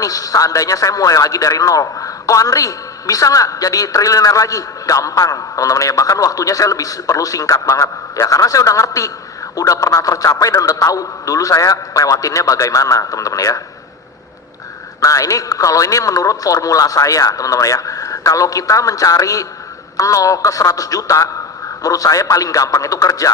nih, seandainya saya mulai lagi dari nol, kok Andri bisa nggak jadi triliuner lagi? Gampang teman-teman ya, bahkan waktunya saya lebih perlu singkat banget ya, karena saya udah ngerti, udah pernah tercapai dan udah tahu dulu saya lewatinnya bagaimana teman-teman ya. Nah ini kalau ini menurut formula saya teman-teman ya, kalau kita mencari 0 ke 100 juta, menurut saya paling gampang itu kerja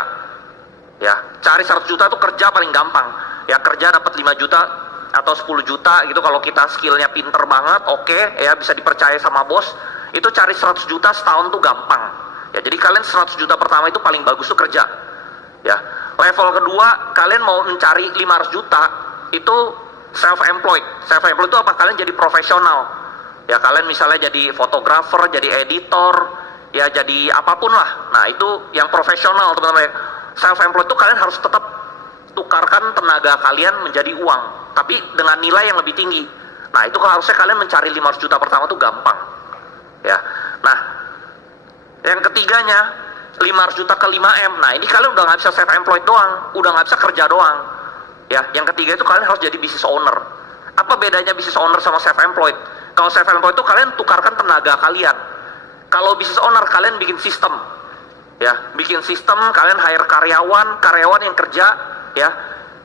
ya, cari 100 juta itu kerja paling gampang ya, kerja dapat 5 juta atau 10 juta gitu, kalau kita skillnya pinter banget, oke, ya bisa dipercaya sama bos, itu cari 100 juta setahun tuh gampang ya. Jadi kalian 100 juta pertama itu paling bagus tuh kerja ya. Level kedua, kalian mau mencari 500 juta itu self-employed. Self-employed itu apa? Kalian jadi profesional ya, kalian misalnya jadi fotografer, jadi editor ya, jadi apapun lah. Nah itu yang profesional teman-teman. Self-employed itu kalian harus tetap tukarkan tenaga kalian menjadi uang, tapi dengan nilai yang lebih tinggi. Nah itu harusnya kalian mencari 500 juta pertama tuh gampang ya. Nah yang ketiganya 500 juta ke 5M. Nah ini kalian udah nggak bisa self-employed doang, udah nggak bisa kerja doang ya. Yang ketiga itu kalian harus jadi business owner. Apa bedanya business owner sama self-employed? Kalau self-employed itu kalian tukarkan tenaga kalian, kalau business owner kalian bikin sistem ya, bikin sistem, kalian hire karyawan yang kerja ya,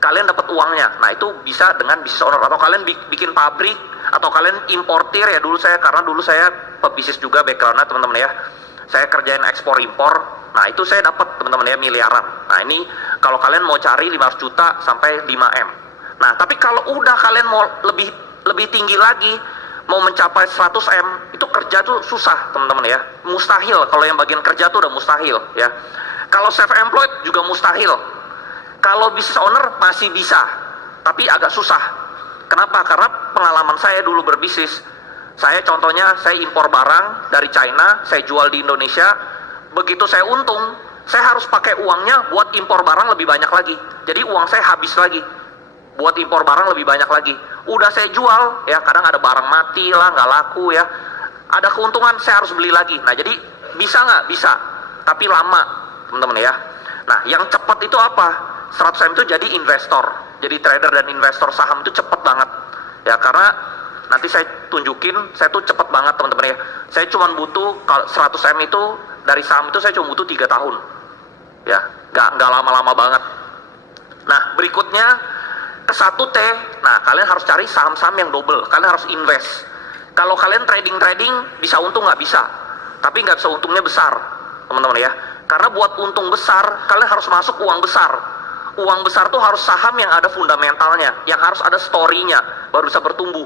kalian dapat uangnya. Nah itu bisa dengan business owner, atau kalian bikin pabrik, atau kalian importir ya. Dulu saya, karena dulu saya pebisnis juga backgroundnya teman-teman ya, saya kerjain ekspor impor. Nah itu saya dapat teman-teman ya miliaran. Nah ini kalau kalian mau cari 500 juta sampai 5M. Nah tapi kalau udah kalian mau lebih tinggi lagi, mau mencapai 100M, itu kerja tuh susah teman-teman ya, mustahil. Kalau yang bagian kerja tuh udah mustahil ya. Kalau self-employed juga mustahil. Kalau business owner masih bisa, tapi agak susah. Kenapa? Karena pengalaman saya dulu berbisnis, saya contohnya saya impor barang dari China, saya jual di Indonesia. Begitu saya untung, saya harus pakai uangnya buat impor barang lebih banyak lagi. Jadi uang saya habis lagi buat impor barang lebih banyak lagi. Udah saya jual ya, kadang ada barang mati lah, nggak laku ya, ada keuntungan, saya harus beli lagi. Nah jadi bisa nggak? Bisa, tapi lama teman-teman ya. Nah yang cepat itu apa? 100M itu jadi investor, jadi trader dan investor saham itu cepet banget ya, karena nanti saya tunjukin, saya tuh cepet banget teman-teman ya. Saya cuma butuh, kalau 100M itu dari saham itu saya cuma butuh 3 tahun ya, nggak lama-lama banget. Nah berikutnya ke 1T, nah kalian harus cari saham-saham yang double, kalian harus invest. Kalau kalian trading bisa untung nggak? Bisa, tapi nggak bisa untungnya besar teman-teman ya, karena buat untung besar kalian harus masuk uang besar. Uang besar tuh harus saham yang ada fundamentalnya, yang harus ada story-nya, baru bisa bertumbuh.